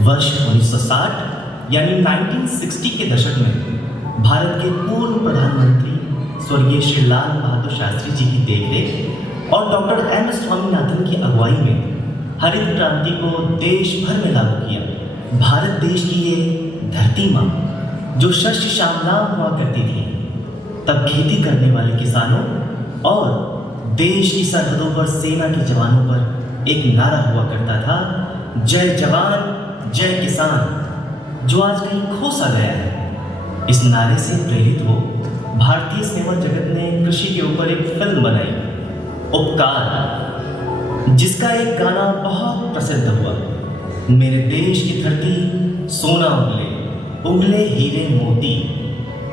वर्ष 1960 यानी 1960 के दशक में भारत के पूर्व प्रधानमंत्री स्वर्गीय श्री लाल बहादुर शास्त्री जी की देखरेख और डॉक्टर एम एस स्वामीनाथन की अगुवाई में हरित क्रांति को देश भर में लागू किया। भारत देश की ये धरती माँ जो शस्य श्यामलाम हुआ करती थी, तब खेती करने वाले किसानों और देश की सरहदों पर सेना के जवानों पर एक नारा हुआ करता था, जय जवान जय किसान, जो आज कहीं खो सा गया है। इस नारे से प्रेरित हो भारतीय सिनेमा जगत ने कृषि के ऊपर एक फिल्म बनाई, उपकार, जिसका एक गाना बहुत प्रसिद्ध हुआ, मेरे देश की धरती सोना उगले, उगले हीरे मोती।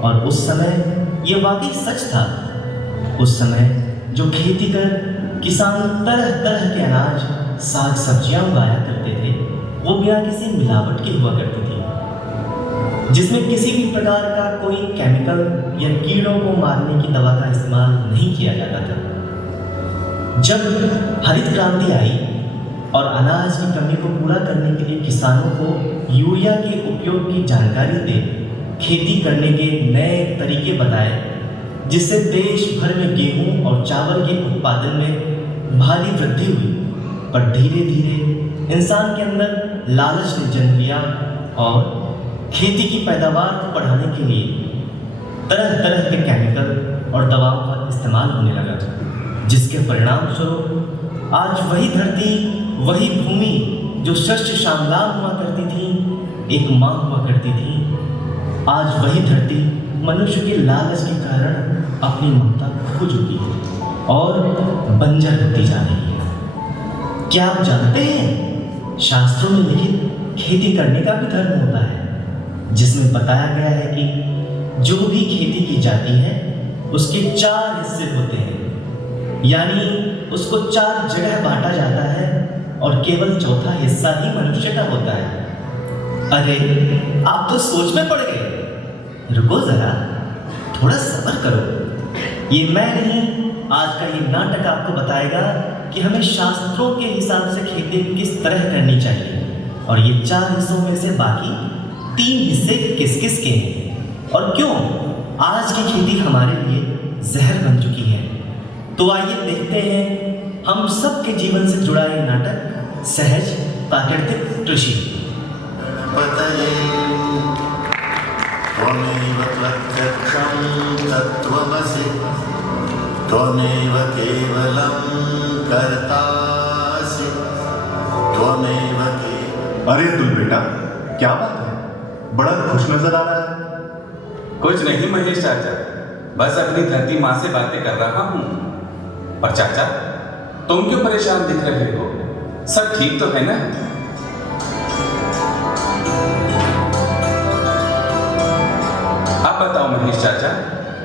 और उस समय ये वाकई सच था। उस समय जो खेती कर किसान तरह तरह के अनाज साग सब्जियां उगाया करते थे, वो बिना किसी मिलावट के हुआ करती थी, जिसमें किसी भी प्रकार का कोई केमिकल या कीड़ों को मारने की दवा का इस्तेमाल नहीं किया जाता था। जब हरित क्रांति आई और अनाज की कमी को पूरा करने के लिए किसानों को यूरिया के उपयोग की जानकारी दे खेती करने के नए तरीके बताए, जिससे देश भर में गेहूं और चावल के उत्पादन में भारी वृद्धि हुई। पर धीरे धीरे इंसान के अंदर लालच ने जन्म लिया और खेती की पैदावार को बढ़ाने के लिए तरह तरह के केमिकल और दवाओं का इस्तेमाल होने लगा, जिसके परिणाम स्वरूप आज वही धरती, वही भूमि जो शस्य श्यामलाम हुआ करती थी, एक माँ हुआ करती थी, आज वही धरती मनुष्य के लालच के कारण अपनी ममता खो चुकी है और बंजर होती जा रही है। क्या आप जानते हैं, शास्त्रों में लिखित खेती करने का भी धर्म होता है, जिसमें बताया गया है कि जो भी खेती की जाती है उसके 4 हिस्से होते हैं, यानी उसको 4 जगह बांटा जाता है और केवल चौथा हिस्सा ही मनुष्य का होता है। अरे आप तो सोच में पड़ गए, रुको जरा, थोड़ा सब्र करो। ये मैं नहीं, आज का ये नाटक आपको बताएगा कि हमें शास्त्रों के हिसाब से खेती किस तरह करनी चाहिए, और ये 4 हिस्सों में से बाकी 3 हिस्से किस किस के हैं और क्यों आज की खेती हमारे लिए जहर बन चुकी है। तो आइए देखते हैं हम सबके जीवन से जुड़ा ये नाटक, सहज प्राकृतिक कृषि। त्वमेव प्रत्यक्षं तत्त्वमसि, त्वमेव केवलं कर्तासि, त्वमेव केवलं। अरे अब्दुल बेटा, क्या बात है, बड़ा खुश नजर आ रहा है। कुछ नहीं महेश चाचा, बस अपनी धरती माँ से बातें कर रहा हूँ। और चाचा, तुम क्यों परेशान दिख रहे हो? सब ठीक तो है ना? आप बताओ महेश चाचा,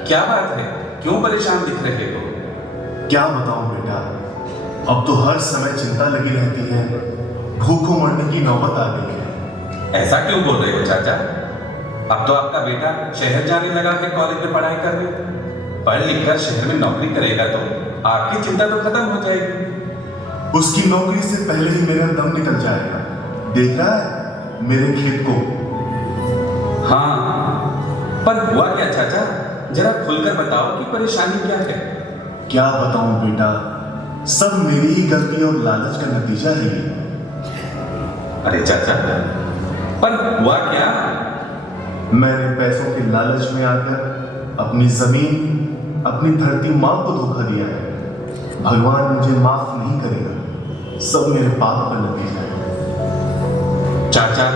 क्या बात है, क्यों परेशान दिख रहे हो? क्या बताऊं बेटा, अब तो हर समय चिंता लगी रहती है, भूखों मरने की नौबत आ गई है। ऐसा क्यों बोल रहे हो चाचा? अब तो आपका बेटा शहर जाने लगा है कॉलेज में पढ़ाई करने। पढ़ लिख कर शहर में नौकरी करेगा तो आपकी चिंता तो खत्म हो जाएगी। उसकी नौकरी से पहले ही मेरा दम निकल जाएगा। देख रहा है मेरे खेत को? हाँ, पर हुआ क्या चाचा? जरा खुलकर बताओ कि परेशानी क्या है। क्या बताऊं बेटा, सब मेरी ही गलती और लालच का नतीजा है ये। अरे चाचा, पर हुआ क्या? मैंने पैसों के लालच में आकर अपनी जमीन, अपनी धरती माँ को धोखा दिया है। भगवान मुझे माफ नहीं करेगा, सब मेरे पाप का नतीजा है। चाचा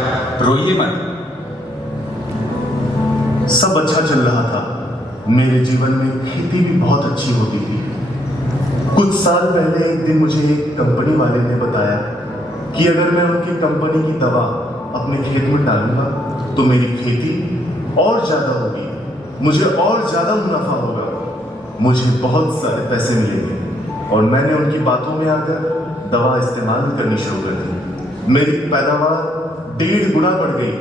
रोइए मत। सब अच्छा चल रहा था, मेरे जीवन में खेती भी बहुत अच्छी होती थी। कुछ साल पहले एक दिन मुझे एक कंपनी वाले ने बताया कि अगर मैं उनकी कंपनी की दवा अपने खेत में डालूंगा तो मेरी खेती और ज्यादा होगी, मुझे और ज्यादा मुनाफा होगा, मुझे बहुत सारे पैसे मिलेंगे। और मैंने उनकी बातों में आकर दवा इस्तेमाल करनी शुरू कर दी। मेरी पैदावार 1.5 गुना बढ़ गई,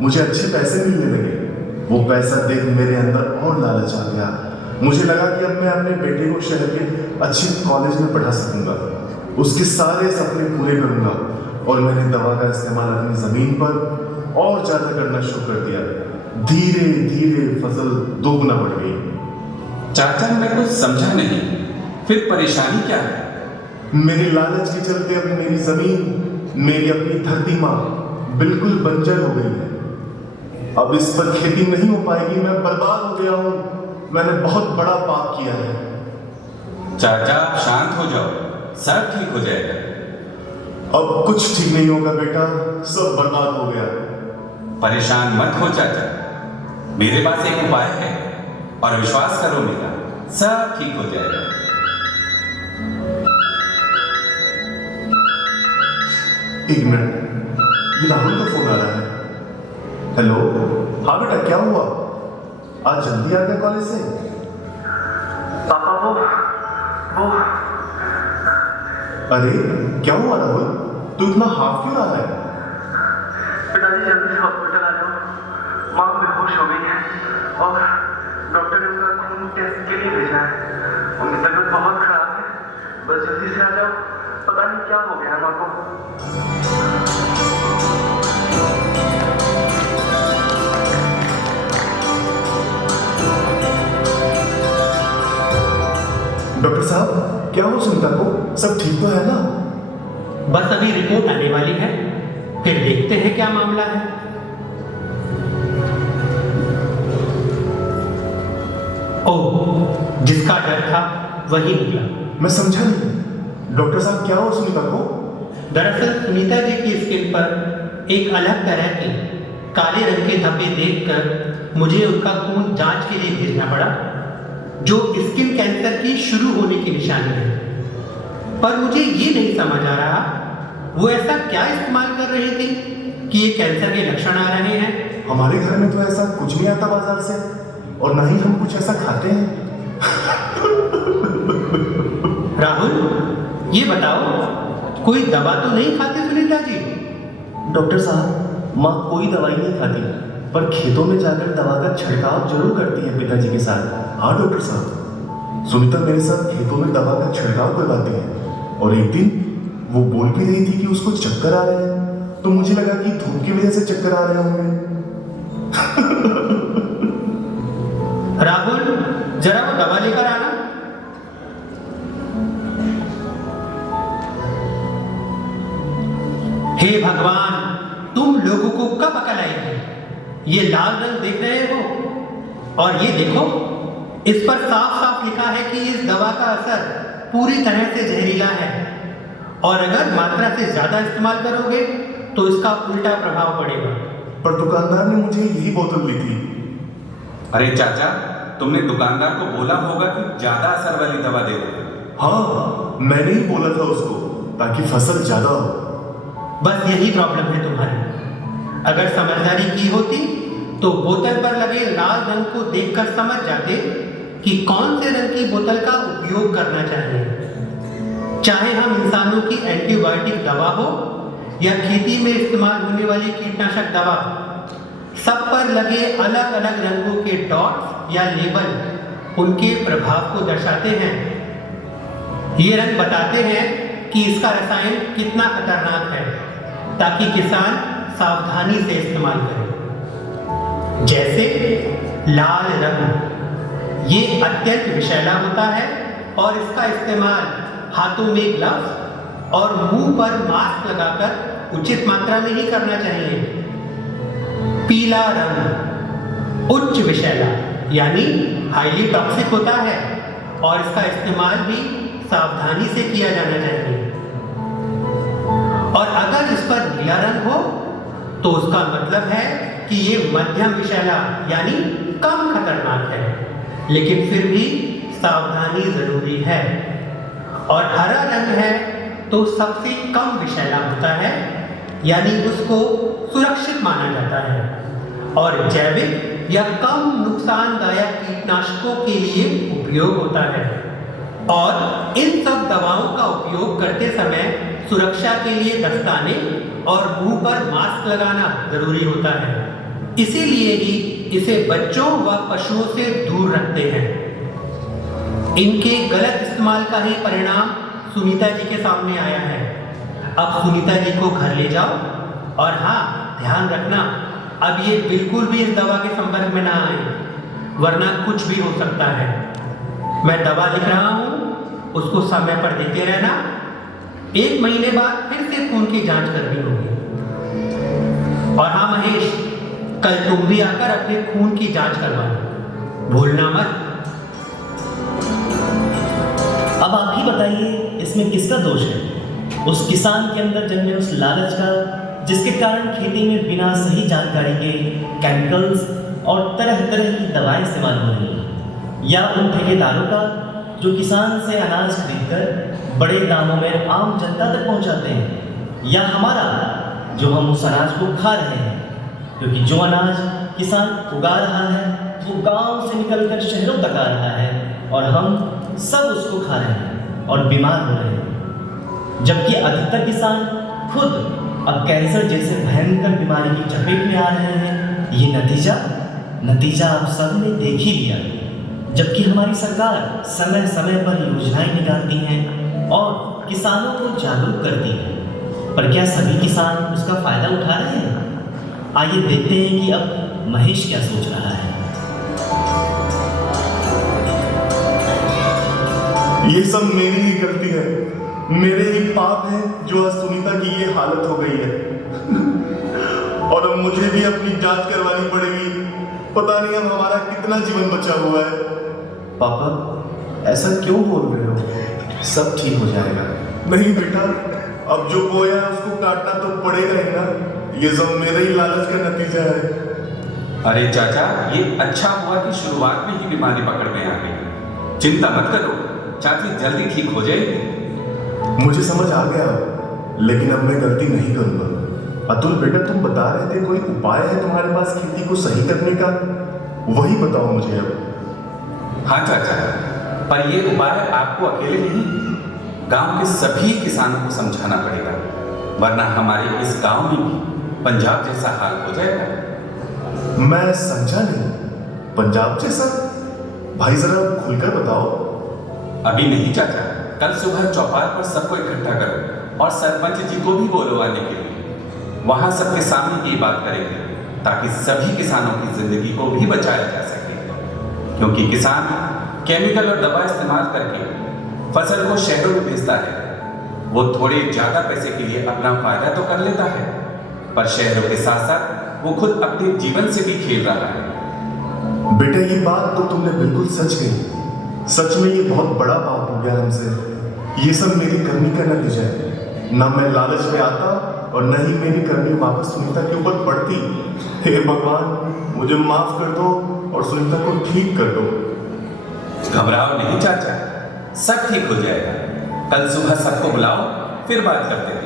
मुझे अच्छे पैसे मिलने लगे। वो पैसा देख मेरे अंदर और लालच आ गया। मुझे लगा कि अब मैं अपने बेटे को शहर के अच्छे कॉलेज में पढ़ा सकूंगा, उसके सारे सपने पूरे करूंगा और मैंने दवा का इस्तेमाल अपनी जमीन पर और ज्यादा करना शुरू कर दिया। धीरे धीरे फसल दोगुना बढ़ गई। चाचा मैं कुछ समझा नहीं, फिर परेशानी क्या है? मेरे लालच के चलते अब मेरी जमीन, मेरी अपनी धरती माँ बिल्कुल बंजर हो गई है। अब इस पर खेती नहीं हो पाएगी, मैं बर्बाद हो गया हूँ। मैंने बहुत बड़ा पाप किया है। चाचा आप शांत हो जाओ, सब ठीक हो जाएगा। अब कुछ ठीक नहीं होगा बेटा, सब बर्बाद हो गया। परेशान मत हो चाचा, मेरे पास एक उपाय है और विश्वास करो मेरा, सब ठीक हो जाएगा। एक मिनट, ये राहुल का फोन आ रहा है। हेलो, हाँ बेटा क्या हुआ? आज जल्दी आ गया कॉलेज से? पापा वो अरे क्या हुआ राहुल, तू इतना हाफ क्यों रहा है? पिताजी जल्दी से हॉस्पिटल आ जाओ, माँ बेहोश हो गई है और डॉक्टर ने उनका खून टेस्ट के लिए भेजा है। उनकी तबीयत बहुत खराब है, बस जल्दी से आ जाओ, पता नहीं क्या हो गया है माँ को। डॉक्टर साहब क्या हुआ सुनीता को, सब ठीक तो है ना? बस अभी रिपोर्ट आने वाली है, फिर देखते हैं क्या मामला है। ओह, जिसका डर था वही निकला। मैं समझा नहीं, डॉक्टर साहब क्या हुआ सुनीता को? दरअसल सुनीता जी की स्किन पर एक अलग तरह के काले रंग के धब्बे देखकर मुझे उनका खून जांच के लिए भेजना पड़ा, जो स्किन कैंसर की शुरू होने की निशानी है। पर मुझे ये नहीं समझ आ रहा वो ऐसा क्या इस्तेमाल कर रही थी कि ये कैंसर के लक्षण आ रहे हैं। हमारे घर में तो ऐसा कुछ नहीं आता बाजार से, और ना ही हम कुछ ऐसा खाते हैं। राहुल ये बताओ, कोई दवा तो नहीं खाते सुनीता जी? डॉक्टर साहब, माँ कोई दवाई नहीं खाती, पर खेतों में जाकर दवा का छिड़काव जरूर करती है पिताजी के साथ। हाँ डॉक्टर साहब, सुनीता मेरे साथ खेतों में दवा का छिड़काव करवाती है, और एक दिन वो बोल भी रही थी कि उसको चक्कर आ रहे हैं, तो मुझे लगा कि धूप की वजह से चक्कर आ रहे होंगे। राहुल जरा वो दवा लेकर आना। हे भगवान, तुम लोगों को कब अकल आएगी? ये लाल रंग देख रहे हो, और ये देखो, इस पर साफ साफ लिखा है कि इस दवा का असर पूरी तरह से जहरीला है, और अगर मात्रा से ज्यादा इस्तेमाल करोगे तो इसका उल्टा प्रभाव पड़ेगा। पर दुकानदार ने मुझे यही बोतल दी थी। अरे चाचा, तुमने दुकानदार को बोला होगा कि ज्यादा असर वाली दवा दे दो। हाँ, मैंने ही बोला था उसको, ताकि फसल ज्यादा हो। बस यही प्रॉब्लम है तुम्हारी। अगर समझदारी की होती तो बोतल पर लगे लाल रंग को देखकर समझ जाते कि कौन से रंग की बोतल का उपयोग करना चाहिए। चाहे हम इंसानों की एंटीबायोटिक दवा हो या खेती में इस्तेमाल होने वाली कीटनाशक दवा, सब पर लगे अलग अलग रंगों के डॉट्स या लेबल उनके प्रभाव को दर्शाते हैं। ये रंग बताते हैं कि इसका रसायन कितना खतरनाक है, ताकि किसान सावधानी से इस्तेमाल करें। जैसे लाल रंग, ये अत्यंत विषैला होता है और इसका इस्तेमाल हाथों में ग्लव्स और मुंह पर मास्क लगाकर उचित मात्रा में ही करना चाहिए। पीला रंग उच्च विषैला यानी हाईली टॉक्सिक होता है और इसका इस्तेमाल भी सावधानी से किया जाना चाहिए। और अगर इस पर नीला रंग हो तो उसका मतलब है कि ये मध्यम विषैला यानी कम खतरनाक है, लेकिन फिर भी सावधानी जरूरी है। और हरा रंग है तो सबसे कम विषैला होता है, यानी उसको सुरक्षित माना जाता है और जैविक या कम नुकसानदायक कीटनाशकों के लिए उपयोग होता है। और इन सब दवाओं का उपयोग करते समय सुरक्षा के लिए दस्ताने और मुंह पर मास्क लगाना जरूरी होता है। इसीलिए ही इसे बच्चों व पशुओं से दूर रखते हैं। इनके गलत इस्तेमाल का ही परिणाम सुनीता जी के सामने आया है। अब सुनीता जी को घर ले जाओ, और हाँ ध्यान रखना, अब ये बिल्कुल भी इस दवा के संपर्क में ना आए, वरना कुछ भी हो सकता है। मैं दवा लिख रहा हूँ, उसको समय पर देते रहना। 1 महीने बाद फिर से खून की जांच करनी होगी। और हाँ महेश, कल तुम भी आकर अपने खून की जांच करवाना, भूलना मत। अब आप ही बताइए, इसमें किसका दोष है? उस किसान के अंदर जन्मे उस लालच का, जिसके कारण खेती में बिना सही जानकारी के केमिकल्स और तरह तरह की दवाएं इस्तेमाल हो रही हैं, या उन ठेकेदारों का जो किसान से अनाज खरीदकर बड़े दामों में आम जनता तक पहुंचाते हैं, या हमारा जो हम उस अनाज को खा रहे हैं, क्योंकि जो अनाज किसान उगा रहा है वो गांव से निकलकर शहरों तक आ रहा है और हम सब उसको खा रहे हैं और बीमार हो रहे हैं। जबकि अधिकतर किसान खुद अब कैंसर जैसे भयंकर बीमारी की चपेट में आ रहे हैं। ये नतीजा आप सब ने देख ही लिया। जबकि हमारी सरकार समय समय पर योजनाएं निकालती हैं और किसानों को जागरूक करती है, पर क्या सभी किसान उसका फायदा उठा रहे हैं? आइए देखते हैं कि अब महेश क्या सोच रहा है। ये सब मेरी ही गलती है, मेरे ही पाप है जो आज सुनीता की ये हालत हो गई है। और अब मुझे भी अपनी जांच करवानी पड़ेगी। पता नहीं अब हमारा कितना जीवन बचा हुआ है। पापा, ऐसा क्यों बोल रहे हो? सब ठीक हो जाएगा। नहीं बेटा, अब जो बोया है उसको काटना तो पड़ेगा ही ना। ये सब मेरे ही लालच का नतीजा है। अरे चाचा, ये अच्छा हुआ कि शुरुआत में ही बीमारी पकड़ में आ गई। चिंता मत करो, चाची जल्दी ठीक हो जाएगी। मुझे समझ आ गया, लेकिन अब मैं गलती नहीं करूंगा। अतुल बेटा, तुम बता रहे थे कोई उपाय है तुम्हारे पास खेती को सही करने का, वही बताओ मुझे अब। हाँ चाचा, पर ये उपाय आपको अकेले नहीं, गांव के सभी किसानों को समझाना पड़ेगा, वरना हमारे इस गांव में भी पंजाब जैसा हाल हो जाएगा। मैं समझा नहीं। पंजाब जैसा? भाई जरा खुलकर बताओ। अभी नहीं चाचा, कल सुबह चौपाल पर सबको इकट्ठा करो और सरपंच जी को भी बोलो आने के लिए। वहां सबके सामने ये बात करेंगे ताकि सभी किसानों की जिंदगी को भी बचाया जा सके, क्योंकि किसान केमिकल और दवा इस्तेमाल करके फसल को शहरों में बेचता है। वो थोड़े ज्यादा पैसे के लिए अपना फायदा तो कर लेता है, पर शहरों के साथ साथ वो खुद अपने जीवन से भी खेल रहा है। बेटा, ये बात तो तुमने बिल्कुल सच कही। सच में ये बहुत बड़ा पाप हो गया हमसे। ये सब मेरी करनी का नतीजा है। ना मैं लालच में आता और न ही मेरी करनी वापस सुनीता के ऊपर पड़ती। हे भगवान, मुझे माफ कर दो और सुनीता को ठीक कर दो। घबराओ नहीं चाचा, सब ठीक हो जाएगा। कल सुबह सबको बुलाओ, फिर बात करते हैं।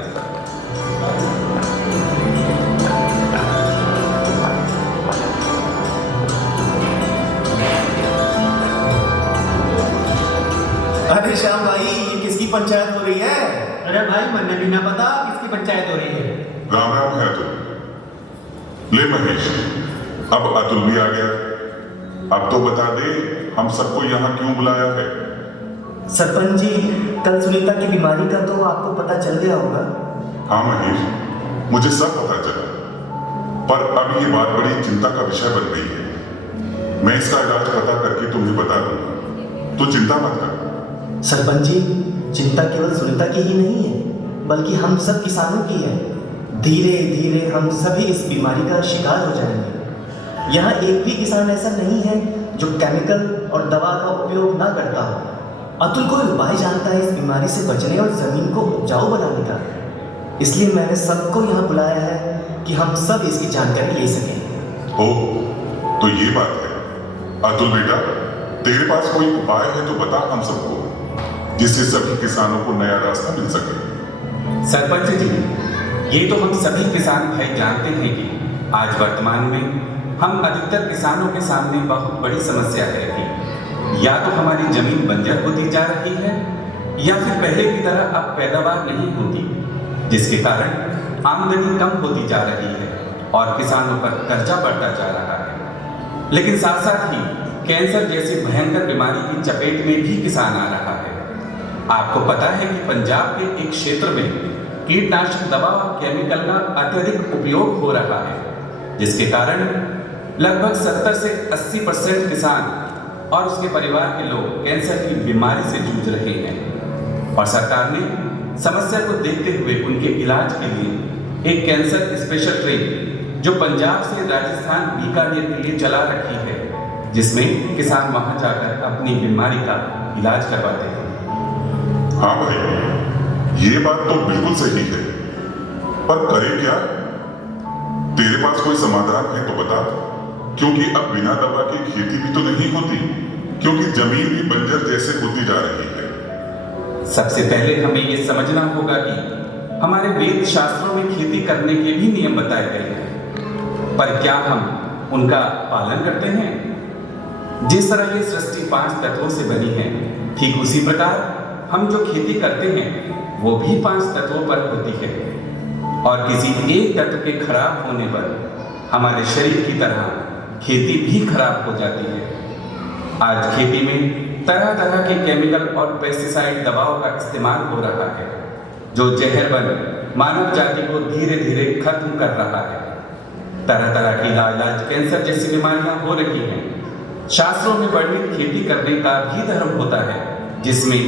अरे श्याम भाई, ये किसकी पंचायत हो रही है? अरे भाई, मैंने भी ना पता किसकी पंचायत हो रही है। राम राम है अतुल। ले महेश, अब अतुल भी आ गया। अब तो बता दे, हम सबको यहाँ क्यों बुलाया है? सरपंच जी, कल सुनीता की बीमारी का तो आपको पता चल गया होगा। हाँ महेश, मुझे सब पता चला, पर अब ये बात बड़ी चिंता का विषय बन गई है। मैं इसका इलाज पता करके तुम्हें बता दूंगा, तो चिंता मत कर। सरपंच जी, चिंता केवल सुनीता की ही नहीं है, बल्कि हम सब किसानों की है। धीरे धीरे हम सभी इस बीमारी का शिकार हो जाएंगे। यहाँ एक भी किसान ऐसा नहीं है जो केमिकल और दवा का उपयोग ना करता हो। अतुल कोई उपाय जानता है इस बीमारी से बचने और जमीन को उपजाऊ बनाने का। इसलिए मैंने सबको यहाँ बुलाया है कि हम सब इसकी जानकारी ले सकें। ओह, तो ये बात है। अतुल बेटा, तेरे पास कोई उपाय है तो बता हम सबको, जिससे सभी किसानों को नया रास्ता मिल सके। सरपंच जी, ये तो हम सभी किसान भाई जानते हैं कि आज वर्तमान में हम अधिकतर किसानों के सामने बहुत बड़ी समस्या है कि या तो हमारी जमीन बंजर होती जा रही है, या फिर पहले की तरह अब पैदावार नहीं होती, जिसके कारण आमदनी कम होती जा रही है और किसानों पर कर्जा बढ़ता जा रहा है। लेकिन साथ साथ ही कैंसर जैसी भयंकर बीमारी की चपेट में भी किसान आ रहा है। आपको पता है कि पंजाब के एक क्षेत्र में कीटनाशक दवा और केमिकल का अत्यधिक उपयोग हो रहा है, जिसके कारण लगभग 70 से 80% किसान और उसके परिवार के लोग कैंसर की बीमारी से जूझ रहे हैं। और सरकार ने समस्या को देखते हुए उनके इलाज के लिए एक कैंसर स्पेशल ट्रेन जो पंजाब से राजस्थान बीकानेर के लिए चला रखी है, जिसमें किसान वहां जाकर अपनी बीमारी का इलाज करवाते हैं। हाँ भाई, ये बात तो बिल्कुल सही है, पर करे क्या? तेरे पास कोई समाधान है तो बता, क्योंकि अब बिना दवा की खेती भी तो नहीं होती, क्योंकि जमीन भी बंजर जैसे होती जा रही है। सबसे पहले हमें ये समझना होगा कि हमारे वेद शास्त्रों में खेती करने के भी नियम बताए गए हैं, पर क्या हम उनका पालन करते हैं? जिस तरह ये सृष्टि 5 तत्वों से बनी है, ठीक उसी प्रकार हम जो खेती करते हैं वो भी 5 तत्वों पर होती है, और किसी एक तत्व के खराब होने पर हमारे शरीर की तरह खेती भी खराब हो जाती है। आज खेती में तरह तरह के केमिकल और पेस्टिसाइड दवाओं का इस्तेमाल हो रहा है, जो जहर बन मानव जाति को धीरे धीरे खत्म कर रहा है। तरह तरह की लाइलाज कैंसर जैसी बीमारियां हो रही हैं। शास्त्रों में वर्णित खेती करने का भी धर्म होता है, जिसमें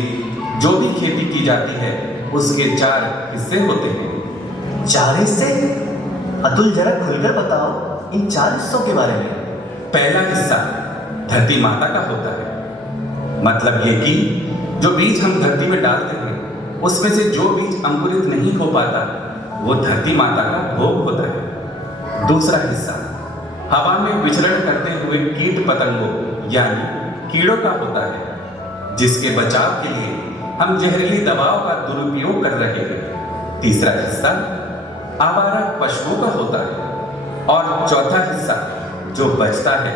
जो भी खेती की जाती है उसके 4 हिस्से होते हैं। 4 हिस्से? अतुल जरा खुलकर बताओ इन 4 हिस्सों के बारे में। पहला हिस्सा धरती माता का होता है, मतलब ये कि जो बीज हम धरती में डालते हैं उसमें से जो बीज अंकुरित नहीं हो पाता वो धरती माता का भोग होता है। दूसरा हिस्सा हवा में विचरण करते हुए कीट पतंगों यानी कीड़ों का होता है, जिसके बचाव के लिए हम जहरीली दवाओं का दुरुपयोग कर रहे हैं। तीसरा हिस्सा आवारा पशुओं का होता है, और चौथा हिस्सा जो बचता है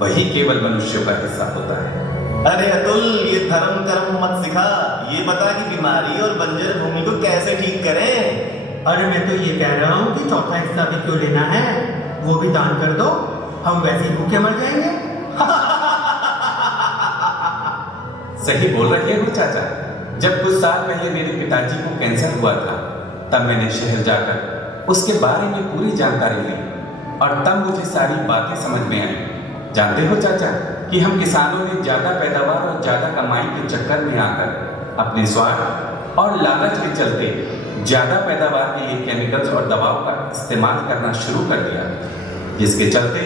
वही केवल मनुष्यों का हिस्सा होता है। अरे अतुल, ये धर्म कर्म मत सिखा, ये बता कि बीमारी और बंजर भूमि को कैसे ठीक करें। अरे मैं तो ये कह रहा हूँ कि चौथा हिस्सा भी क्यों लेना है, वो भी दान कर दो, हम वैसे ही भूखे मर जाएंगे। सही बोल रहे हो चाचा। जब कुछ साल पहले मेरे पिताजी को कैंसर हुआ था, तब मैंने शहर जाकर उसके बारे में पूरी जानकारी ली, और तब मुझे सारी बातें समझ में आई। जानते हो चाचा कि हम किसानों ने ज्यादा पैदावार और ज्यादा कमाई के चक्कर में आकर अपने स्वार्थ और लालच के चलते ज्यादा पैदावार के लिए केमिकल्स और दवाओं का इस्तेमाल करना शुरू कर दिया, जिसके चलते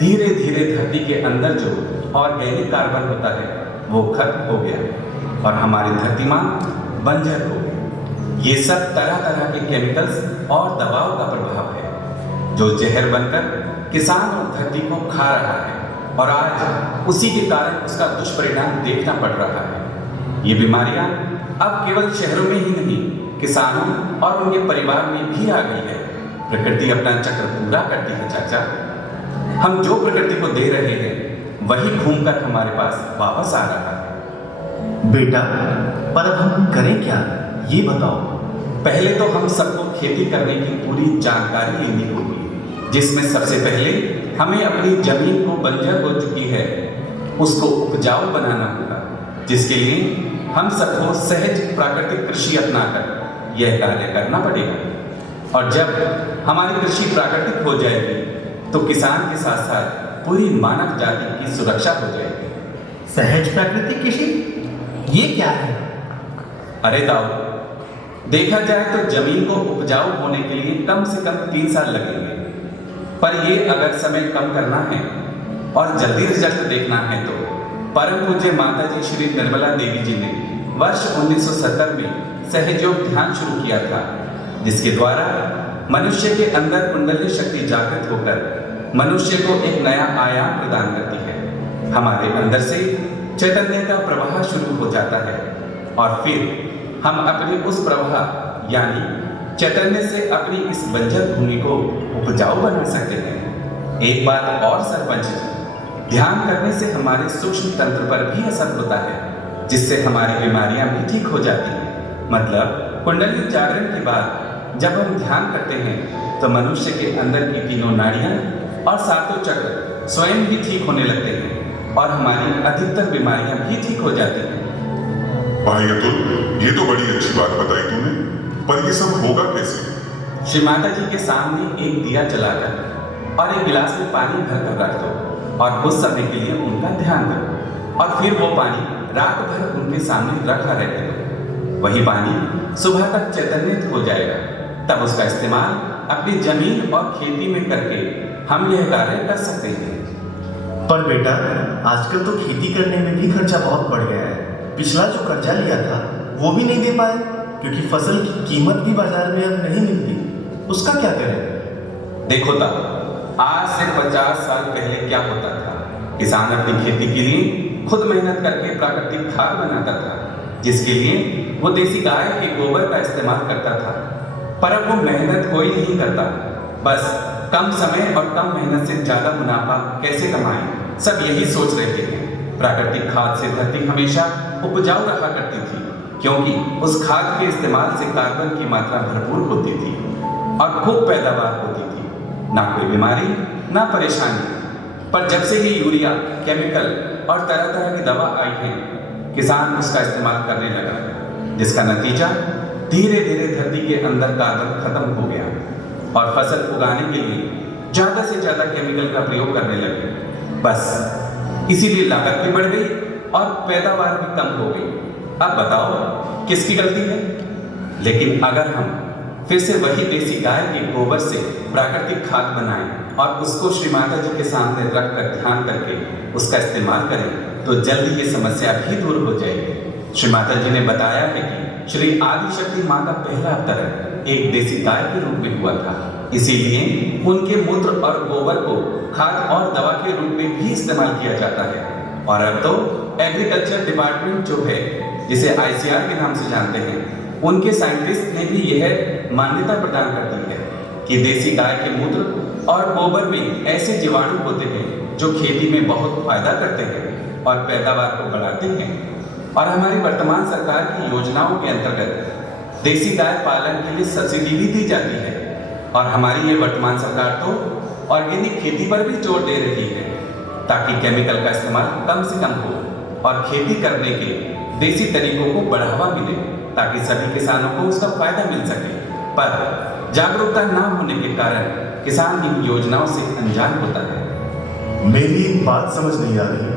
धीरे धीरे धरती के अंदर जो ऑर्गेनिक कार्बन होता है वो खत्म हो गया और हमारी धरती माँ बंजर हो गई। ये सब तरह तरह के केमिकल्स और दवाओं का प्रभाव है, जो जहर बनकर किसान और धरती को खा रहा है, और आज उसी के कारण उसका दुष्परिणाम देखना पड़ रहा है। ये बीमारियां अब केवल शहरों में ही नहीं, किसानों और उनके परिवार में भी आ गई है। प्रकृति अपना चक्र पूरा करती है चाचा। हम जो प्रकृति को दे रहे हैं वही घूमकर हमारे पास वापस आ रहा है। बेटा, पर अब हम करें क्या, ये बताओ। पहले तो हम सबको खेती करने की पूरी जानकारी लेनी होगी, जिसमें सबसे पहले हमें अपनी जमीन को बंजर हो चुकी है उसको उपजाऊ बनाना होगा, जिसके लिए हम सबको सहज प्राकृतिक कृषि अपनाकर यह कार्य करना पड़ेगा। और जब हमारी कृषि प्राकृतिक हो जाएगी तो किसान के साथ साथ पूरी मानव जाति की सुरक्षा हो जाएगी। सहज प्राकृतिक कृषि ये क्या है? अरे दाऊ, देखा जाए तो जमीन को उपजाऊ होने के लिए कम से कम 3 साल लगेंगे, पर ये अगर समय कम करना है और जल्दी रिजल्ट देखना है तो परम पूज्य माता जी श्री निर्मला देवी जी ने वर्ष 1970 में सहयोग ध्यान शुरू किया था, जिसके द्वारा मनुष्य के अंदर कुंडली शक्ति जागृत होकर मनुष्य को एक नया आयाम प्रदान करती है। हमारे अंदर से चैतन्य का प्रवाह शुरू हो जाता है और फिर हम अपने उस प्रवाह यानी चैतन्य से अपनी इस बंजर भूमि को उपजाऊ बना सकते हैं। एक बात और सरपंच जी, ध्यान करने से हमारे सूक्ष्म तंत्र पर भी असर होता है, जिससे हमारी बीमारियां भी ठीक हो जाती हैं। मतलब कुंडली जागरण के बाद जब हम ध्यान करते हैं तो मनुष्य के अंदर की 3 नाड़ियां और 7 चक्र स्वयं भी ठीक होने लगते हैं और हमारी अधिकतर बीमारियां भी ठीक हो जाती हैं। भाई अतुल, ये तो बड़ी अच्छी बात बताई तूने। पर ये सब होगा कैसे? श्री माता जी के सामने एक दिया जलाकर और एक गिलास में पानी भरकर रख दो और कुछ समय के लिए उनका ध्यान करो और फिर वो पानी रात भर उनके सामने रखा रहने दो। वही पानी सुबह तक चैतन्यित हो जाएगा, तब उसका इस्तेमाल अपनी जमीन और खेती में करके हम यह कार्य कर सकते हैं। पर बेटा, आजकल तो खेती करने में भी खर्चा बहुत बढ़ गया है। पिछला जो कर्जा लिया था वो भी नहीं दे पाए, क्योंकि फसल की कीमत भी बाजार में अब नहीं मिलती। उसका क्या करें? देखो तब आज से 50 साल पहले क्या होता था। किसान अपनी खेती के लिए खुद मेहनत करके प्राकृतिक खाद बनाता था, जिसके लिए वो देसी गाय के गोबर का इस्तेमाल करता था। पर अब वो मेहनत कोई नहीं करता, बस कम समय और कम मेहनत से ज्यादा मुनाफा कैसे कमाएं, सब यही सोच रहे थे। प्राकृतिक खाद से धरती हमेशा उपजाऊ रहा करती थी, क्योंकि उस खाद के इस्तेमाल से कार्बन की मात्रा भरपूर होती थी और खूब पैदावार होती थी, ना कोई बीमारी ना परेशानी। पर जब से ये यूरिया, केमिकल और तरह तरह की दवा आई है, किसान उसका इस्तेमाल करने लगा, जिसका नतीजा धीरे धीरे धरती के अंदर कार्बन खत्म हो गया और फसल उगाने के लिए ज्यादा से ज्यादा केमिकल का प्रयोग करने लगे। बस इसीलिए लागत भी बढ़ गई और पैदावार भी कम हो गई। अब बताओ किसकी गलती है? लेकिन अगर हम फिर से वही देसी गाय के गोबर से प्राकृतिक खाद बनाएं और उसको श्री माता जी के सामने रखकर ध्यान करके उसका इस्तेमाल करें, तो जल्दी ये समस्या भी दूर हो जाएगी। श्री माता जी ने बताया है कि श्री आदि शक्ति माँ का पहला अवतरण एक देसी गाय के रूप में हुआ था, इसीलिए उनके मूत्र और गोबर को खाद और दवा के रूप में भी इस्तेमाल किया जाता है। और अब तो एग्रीकल्चर डिपार्टमेंट जो है, जिसे ICAR के नाम से जानते हैं, उनके साइंटिस्ट ने भी यह मान्यता प्रदान कर दी है कि देसी गाय के मूत्र और गोबर में ऐसे जीवाणु होते हैं जो खेती में बहुत फायदा करते हैं और पैदावार को बढ़ाते हैं। और हमारी वर्तमान सरकार की योजनाओं के अंतर्गत देसी गाय पालन के लिए सब्सिडी भी दी जाती है। और हमारी ये वर्तमान सरकार तो ऑर्गेनिक खेती पर भी जोर दे रही है, ताकि केमिकल का इस्तेमाल कम से कम हो और खेती करने के देसी तरीकों को बढ़ावा मिले, ताकि सभी किसानों को उसका फायदा मिल सके। पर जागरूकता न होने के कारण किसान इन योजनाओं से अनजान होता है। मेरी एक बात समझ नहीं आ रही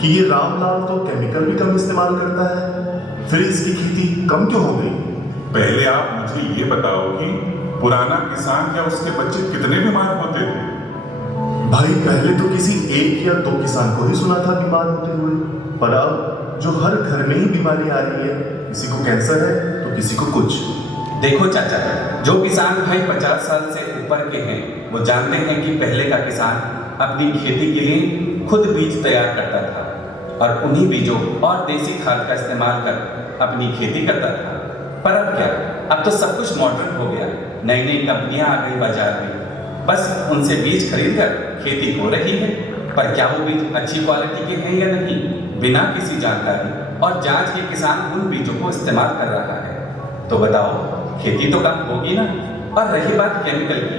कि ये रामलाल तो केमिकल भी कम इस्तेमाल करता है, फिर इसकी खेती कम क्यों हो गई? पहले आप मुझे ये बताओ कि पुराना किसान या उसके बच्चे कितने बीमार होते थे? भाई, पहले तो किसी एक या दो किसान को ही सुना था बीमार होते हुए, पर अब जो हर घर में ही बीमारी आ रही है, किसी को कैंसर है तो किसी को कुछ। देखो चाचा, जो किसान भाई 50 साल से ऊपर के हैं, वो जानते हैं कि पहले का किसान अपनी खेती के लिए खुद बीज तैयार करता था और उन्हीं बीजों और देसी खाद का इस्तेमाल कर अपनी खेती करता था। पर अब क्या, अब तो सब कुछ मॉडर्न हो गया, नई नई कंपनियां आ गई बाजार में, बस उनसे बीज खरीद कर खेती हो रही है। पर क्या वो बीज अच्छी क्वालिटी के हैं या नहीं, बिना किसी जानकारी और जांच के किसान उन बीजों को इस्तेमाल कर रहा है, तो बताओ खेती तो कम होगी ना। और रही बात केमिकल की,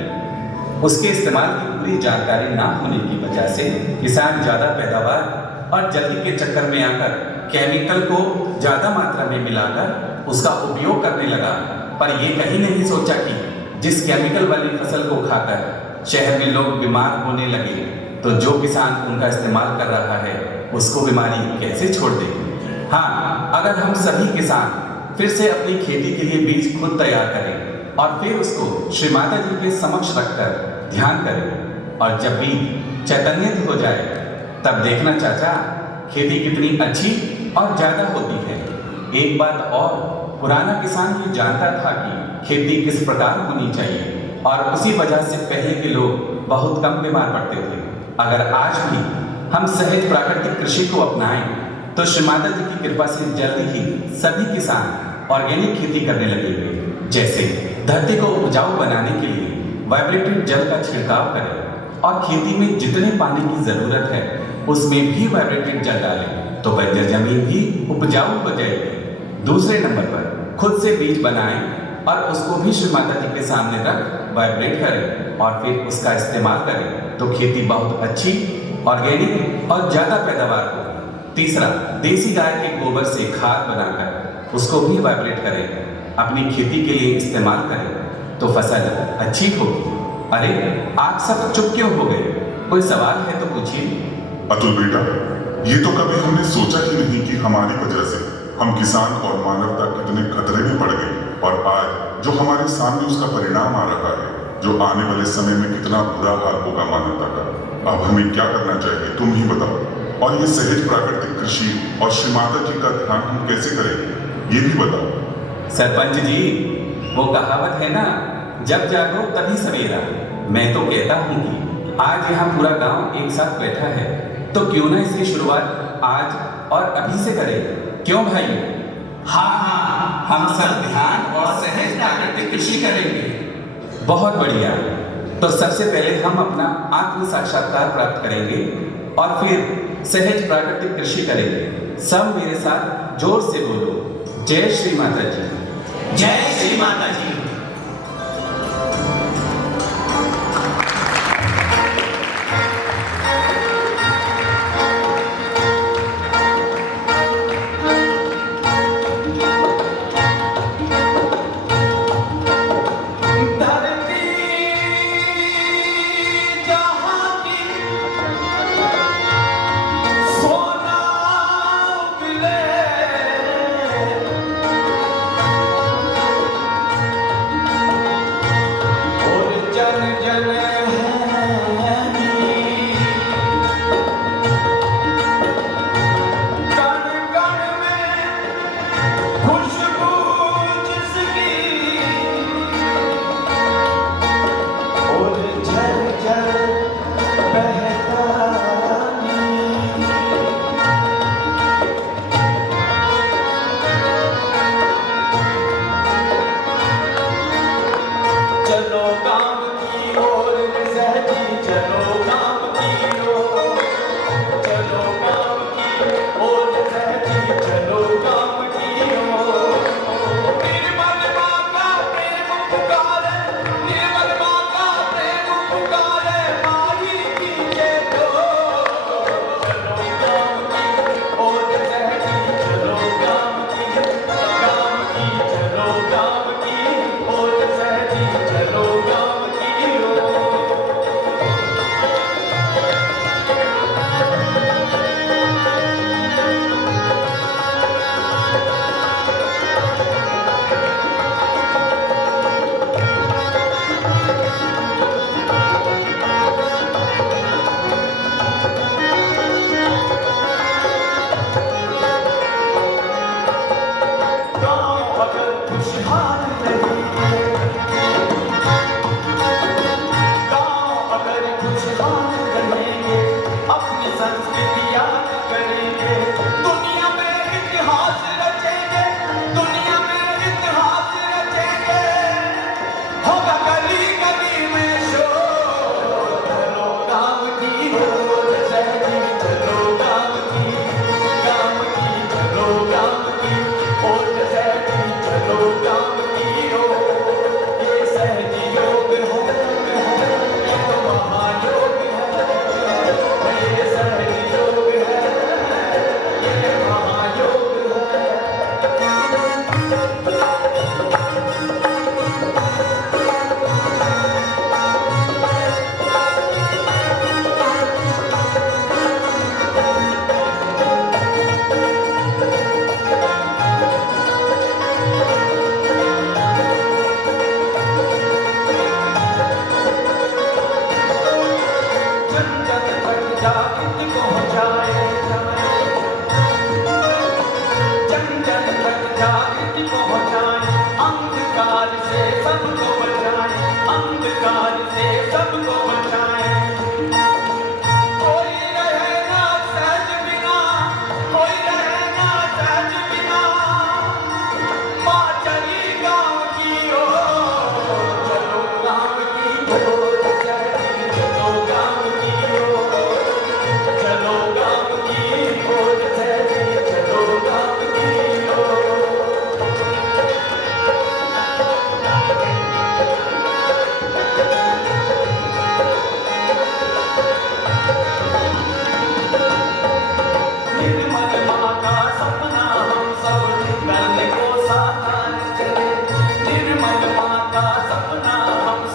उसके इस्तेमाल की पूरी जानकारी ना होने की वजह से किसान ज्यादा पैदावार और जल्दी के चक्कर में आकर केमिकल को ज्यादा मात्रा में मिलाकर उसका उपयोग करने लगा। पर ये कहीं नहीं सोचा कि जिस केमिकल वाली फसल को खाकर शहर में लोग बीमार होने लगे, तो जो किसान उनका इस्तेमाल कर रहा है उसको बीमारी कैसे छोड़ देगी। हाँ, अगर हम सभी किसान फिर से अपनी खेती के लिए बीज खुद तैयार करें और फिर उसको श्री माता जी के समक्ष रखकर ध्यान करें, और जब बीज चैतन्यित हो जाए, तब देखना चाचा खेती कितनी अच्छी और ज्यादा होती है। एक बात और, पुराना किसान ये जानता था कि खेती किस प्रकार होनी चाहिए और उसी वजह से पहले के लोग बहुत कम बीमार पड़ते थे। अगर आज भी हम सहज प्राकृतिक कृषि को अपनाएं, तो श्री माता जी की कृपा से जल्दी ही सभी किसान ऑर्गेनिक खेती करने लगेंगे। जैसे धरती को उपजाऊ बनाने के लिए वाइब्रेटेड जल का छिड़काव करें और खेती में जितने पानी की जरूरत है उसमें भी वाइब्रेटेड जल डालें, तो बंजर जमीन भी उपजाऊ हो जाएगी। दूसरे नंबर पर खुद से बीज बनाएं और उसको भी श्री माता जी के सामने रख वाइब्रेट करें और फिर उसका इस्तेमाल करें, तो खेती बहुत अच्छी, ऑर्गेनिक और ज्यादा पैदावार होगी। तीसरा, देसी गाय के गोबर से खाद बनाकर उसको भी वाइब्रेट करें अपनी खेती के लिए इस्तेमाल करें तो फसल अच्छी होगी। अरे आप सब चुप क्यों हो गए? कोई सवाल है तो पूछिए। अतुल बेटा, ये तो कभी हमने सोचा ही नहीं कि हमारी वजह से हम किसान और मानवता कितने खतरे में पड़ गए, और आज जो हमारे सामने उसका परिणाम आ रहा है, जो आने वाले समय में कितना बुरा हाल होगा मानवता का। अब हमें क्या करना चाहिए, तुम ही बताओ। और ये सहज प्राकृतिक कृषि और श्री माता जी का ध्यान हम कैसे करेंगे, ये भी बताओ। सरपंच जी, वो कहावत है ना, जब जागो तभी सवेरा। मैं तो कहता हूँ कि आज यहाँ पूरा गांव एक साथ बैठा है, तो क्यों ना इसकी शुरुआत आज और अभी से करें। क्यों भाई? हाँ, हम सब ध्यान और सहज प्राकृतिक कृषि करेंगे। बहुत बढ़िया। तो सबसे पहले हम अपना आत्म साक्षात्कार प्राप्त करेंगे और फिर सहज प्राकृतिक कृषि करेंगे। सब मेरे साथ जोर से बोलो, जय श्री माता जी। जय श्री माता